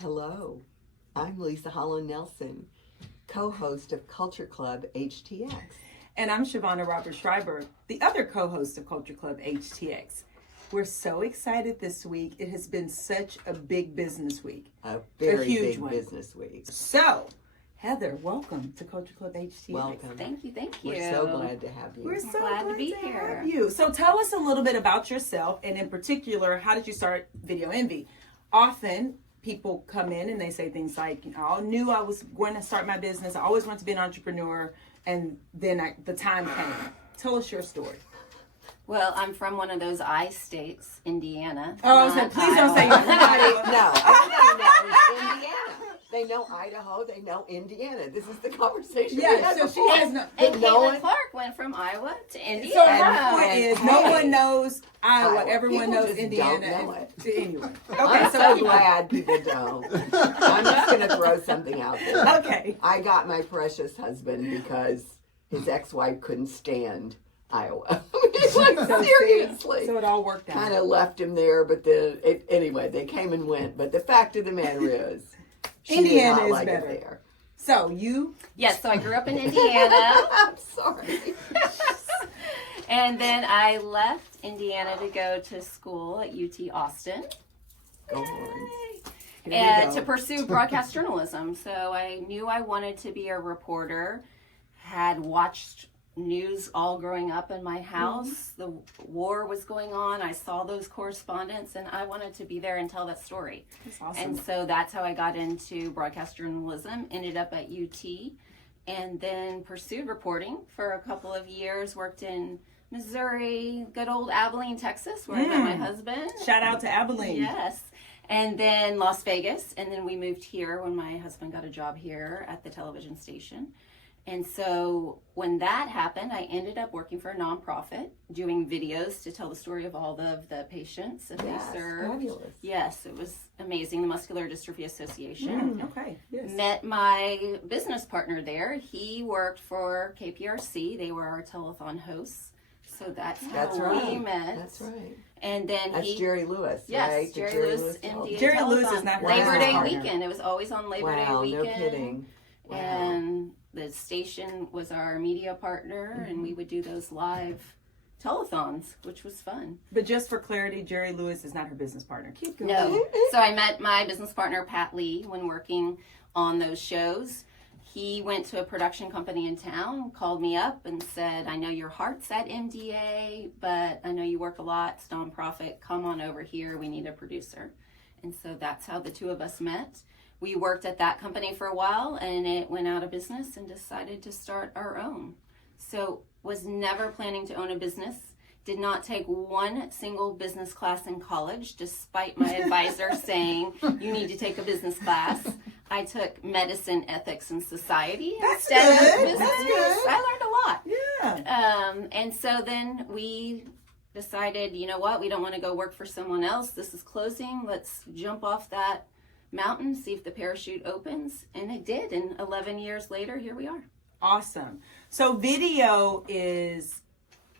Hello, I'm Leisa Holland-Nelson, co-host of Culture Club HTX. And I'm Shavonnah Schreiber, the other co-host of Culture Club HTX. We're so excited this week. It has been such a big business week. A very huge big one. Business week. So, Heather, welcome to Culture Club HTX. Welcome. Thank you. We're so glad to have you. We're so glad to be have here. you. So tell us a little bit about yourself, and in particular, how did you start Video Envy? Often, people come in and they say things like, I knew I was going to start my business. I always wanted to be an entrepreneur, and then the time came. Tell us your story. Well, I'm from one of those I states, Indiana. Oh, so please don't say Everybody knows Indiana. They know Idaho. They know Indiana. This is the conversation. Yeah, so she has no. And no Caitlin Clark went from Iowa to Indiana. So my point is, no one knows Iowa. Iowa. Everyone People knows just Indiana. don't know it. Anyway. Okay, I'm so glad people don't. I'm just going to throw something out there. Okay. I got my precious husband because his ex-wife couldn't stand Iowa. Like, seriously. So it all worked out. Kind of left him there, but then anyway, they came and went. But the fact of the matter is, she Indiana did not is like better. it there. So I grew up in Indiana. I'm sorry. And then I left Indiana to go to school at UT Austin. Go on. To pursue broadcast journalism. So I knew I wanted to be a reporter, had watched news all growing up in my house. The war was going on. I saw those correspondents, and I wanted to be there and tell that story. That's awesome. And so that's how I got into broadcast journalism, ended up at UT, and then pursued reporting for a couple of years, worked in Missouri, good old Abilene, Texas, where I met my husband. Shout out to Abilene. Yes. And then Las Vegas, and then we moved here when my husband got a job here at the television station. And so when that happened, I ended up working for a nonprofit, doing videos to tell the story of all of the patients that they serve. Fabulous. Yes, it was amazing. The Muscular Dystrophy Association. Okay. Yes. Met my business partner there. He worked for KPRC. They were our telethon hosts. So that's how right. we met. That's right. And then That's Jerry Lewis, yes, right? Jerry Lewis, Indian Jerry Telethon. Lewis is not Labor Wow. Day partner. weekend. It was always on Labor Day Wow, weekend. no kidding. Wow. And the station was our media partner, and we would do those live telethons, which was fun. But just for clarity, Jerry Lewis is not her business partner. Keep going. No. So I met my business partner, Pat Lee, when working on those shows. He went to a production company in town, called me up and said, I know your heart's at MDA, but I know you work a lot. It's nonprofit. Come on over here. We need a producer. And so that's how the two of us met. We worked at that company for a while, and it went out of business and decided to start our own. So was never planning to own a business. Did not take one single business class in college, despite my advisor saying you need to take a business class. I took medicine, ethics, and society instead of business. That's good. I learned a lot. Yeah. And so then we decided, you know what, we don't want to go work for someone else. This is closing. Let's jump off that mountain, see if the parachute opens. And it did. And 11 years later, here we are. Awesome. So video is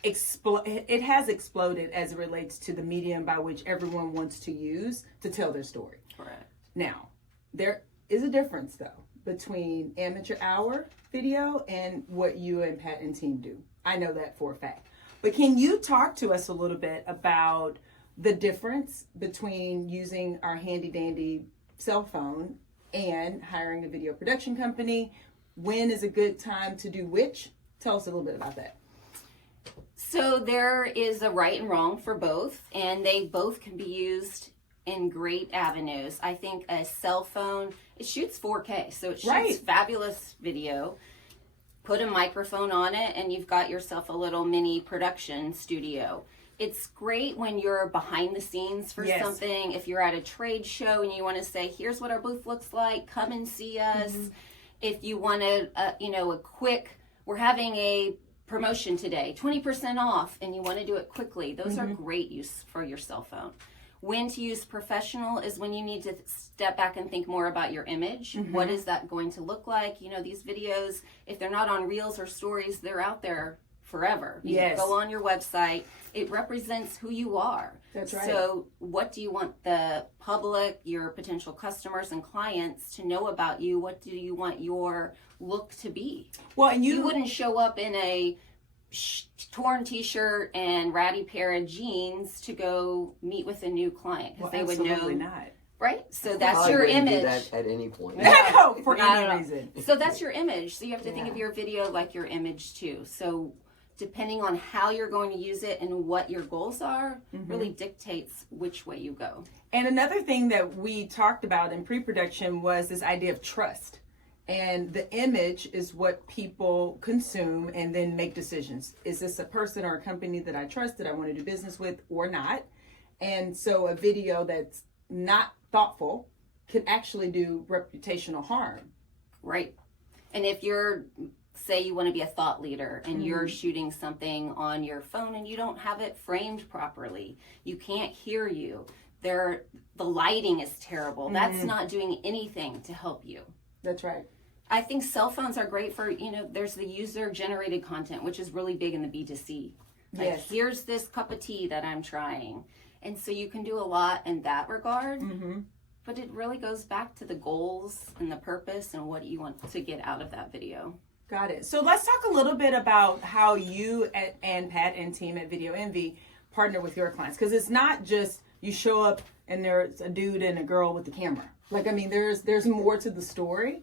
it has exploded as it relates to the medium by which everyone wants to use to tell their story. Correct. Now, there is a difference though between amateur hour video and what you and Pat and team do. I know that for a fact. But can you talk to us a little bit about the difference between using our handy dandy cell phone and hiring a video production company? When is a good time to do which? Tell us a little bit about that. So there is a right and wrong for both, and they both can be used in great avenues. I think a cell phone, it shoots 4K, so it shoots fabulous video. Put a microphone on it, and you've got yourself a little mini production studio. It's great when you're behind the scenes for something. If you're at a trade show and you want to say, here's what our booth looks like, come and see us. Mm-hmm. If you want to, a quick, we're having a promotion today, 20% off, and you want to do it quickly. Those are great use for your cell phone. When to use professional is when you need to step back and think more about your image. What is that going to look like? These videos, if they're not on reels or stories, they're out there forever. You go on your website. It represents who you are. That's right. So what do you want the public, your potential customers and clients to know about you? What do you want your look to be? Well, and you wouldn't show up in a torn t-shirt and ratty pair of jeans to go meet with a new client because they would know. Not. Right? So that's your image. Do that at any point. No, for any reason. So that's your image. So you have to think of your video like your image too. So depending on how you're going to use it and what your goals are, really dictates which way you go. And another thing that we talked about in pre-production was this idea of trust. And the image is what people consume and then make decisions. Is this a person or a company that I trust, that I want to do business with or not? And so a video that's not thoughtful can actually do reputational harm. Right. And if you're, say you want to be a thought leader and you're shooting something on your phone and you don't have it framed properly, you can't hear you, the lighting is terrible. That's not doing anything to help you. That's right. I think cell phones are great for, there's the user generated content, which is really big in the B2C. Like, here's this cup of tea that I'm trying. And so you can do a lot in that regard, but it really goes back to the goals and the purpose and what you want to get out of that video. Got it. So let's talk a little bit about how you and Pat and team at Video Envy partner with your clients. Because it's not just you show up and there's a dude and a girl with the camera. Like, I mean, there's more to the story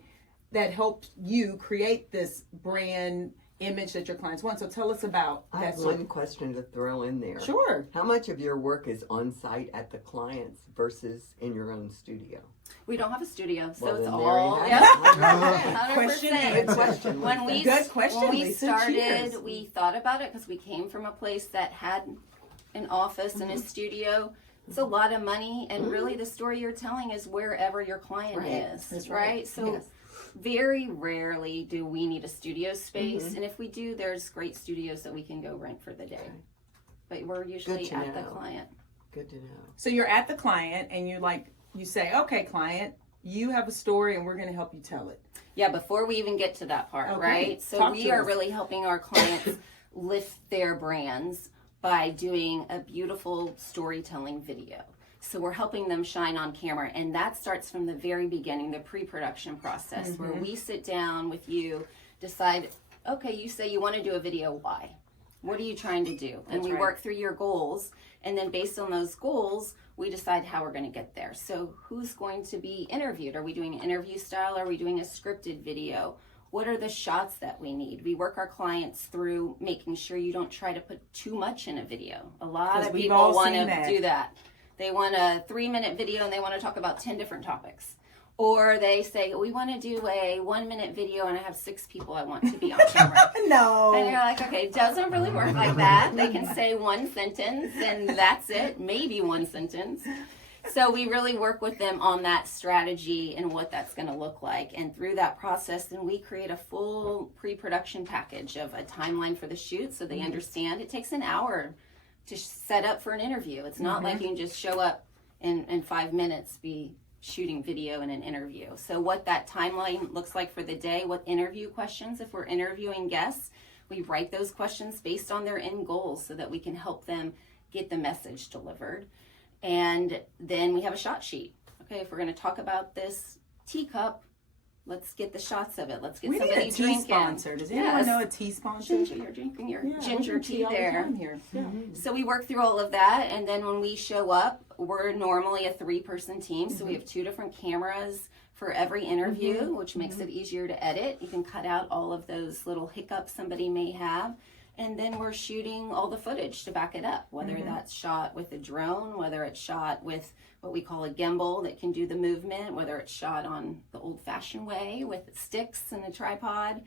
that helped you create this brand image that your clients want. So tell us about that. I have one question to throw in there. Sure. How much of your work is on site at the clients versus in your own studio? We don't have a studio, so Well, it's then all there you have it. 100%. Question. Good question. When we Good question, when we Lisa. started, Cheers. we thought about it because we came from a place that had an office and a studio. It's a lot of money, and really the story you're telling is wherever your client is. That's right? So very rarely do we need a studio space, and if we do, there's great studios that we can go rent for the day. But we're usually at the client. Good to know. So you're at the client and you say, okay, client, you have a story and we're going to help you tell it. Yeah, before we even get to that part, right? So we are really helping our clients lift their brands by doing a beautiful storytelling video. So we're helping them shine on camera, and that starts from the very beginning, the pre-production process, where we sit down with you, decide, okay, you say you want to do a video, why? What are you trying to do? And we work through your goals, and then based on those goals, we decide how we're going to get there. So who's going to be interviewed? Are we doing an interview style? Are we doing a scripted video? What are the shots that we need? We work our clients through making sure you don't try to put too much in a video. A lot of people want to do that. They want a 3-minute video and they want to talk about 10 different topics. Or they say, we want to do a 1-minute video and I have 6 people I want to be on camera. No. And you're like, okay, it doesn't really work like that. They can say one sentence and that's it, maybe one sentence. So we really work with them on that strategy and what that's going to look like. And through that process, then we create a full pre-production package of a timeline for the shoot so they understand. It takes an hour to set up for an interview. It's not like you can just show up in 5 minutes, be shooting video and an interview. So what that timeline looks like for the day, what interview questions, if we're interviewing guests, we write those questions based on their end goals so that we can help them get the message delivered. And then we have a shot sheet. Okay, if we're going to talk about this teacup, let's get the shots of it. Let's get somebody drinking. We need a tea sponsor. Does anyone know a tea sponsor? You're drinking your ginger tea all there. the time here. Yeah. So we work through all of that, and then when we show up, we're normally a 3-person team, so we have 2 different cameras for every interview, which makes it easier to edit. You can cut out all of those little hiccups somebody may have. And then we're shooting all the footage to back it up, whether that's shot with a drone, whether it's shot with what we call a gimbal that can do the movement, whether it's shot on the old-fashioned way with sticks and a tripod.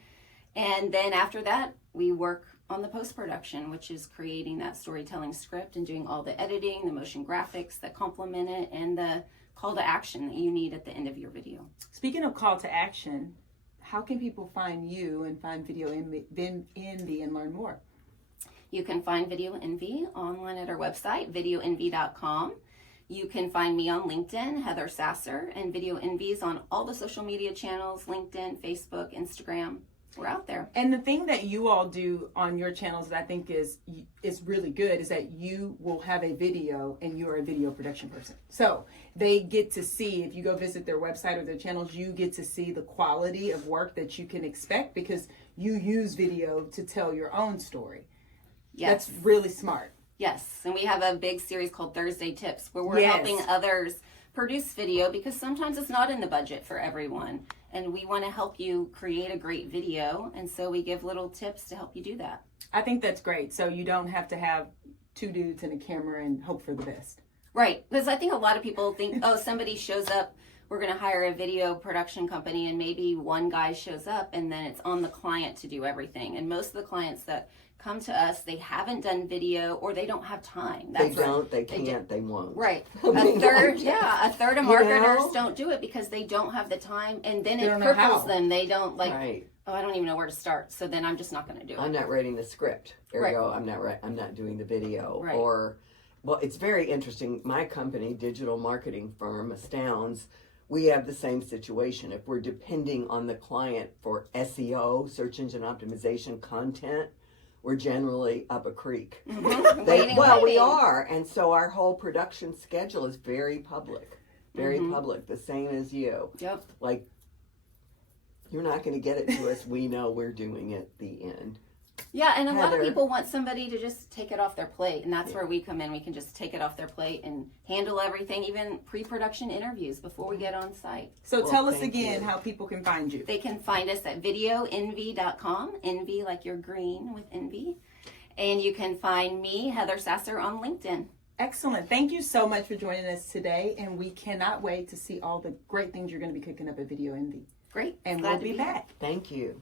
And then after that, we work on the post-production, which is creating that storytelling script and doing all the editing, the motion graphics that complement it, and the call to action that you need at the end of your video. Speaking of call to action, how can people find you and find Video Envy and learn more? You can find Video Envy online at our website, videoenvy.com. You can find me on LinkedIn, Heather Sasser, and Video Envy's on all the social media channels, LinkedIn, Facebook, Instagram. we're out there. And the thing that you all do on your channels that I think is really good is that you will have a video and you are a video production person. So they get to see, if you go visit their website or their channels, you get to see the quality of work that you can expect because you use video to tell your own story. Yes. That's really smart. Yes. And we have a big series called Thursday Tips where we're helping others produce video because sometimes it's not in the budget for everyone. And we want to help you create a great video. And so we give little tips to help you do that. I think that's great. So you don't have to have two dudes and a camera and hope for the best. Right. Because I think a lot of people think, oh, somebody shows up, we're going to hire a video production company, and maybe one guy shows up and then it's on the client to do everything. And most of the clients that come to us, they haven't done video or they don't have time. They can't, they won't. Right. A third of marketers don't do it because they don't have the time, and then it cripples them. They don't oh, I don't even know where to start. So then I'm just not going to do it. I'm not writing the script. Ergo, I'm not doing the video. Right. Or, well, it's very interesting. My company, digital marketing firm, Astounds, we have the same situation. If we're depending on the client for SEO, search engine optimization content, we're generally up a creek. Mm-hmm. We are. And so our whole production schedule is very public. Very public. The same as you. Yep. Like, you're not going to get it to us. We know we're doing it the end. Yeah, and a lot of people want somebody to just take it off their plate, and that's where we come in. We can just take it off their plate and handle everything, even pre-production interviews before we get on site. So tell us again how people can find you. They can find us at videoenvy.com, envy like you're green with envy. And you can find me, Heather Sasser, on LinkedIn. Excellent. Thank you so much for joining us today, and we cannot wait to see all the great things you're going to be cooking up at Video Envy. Great. And we'll be back. Thank you.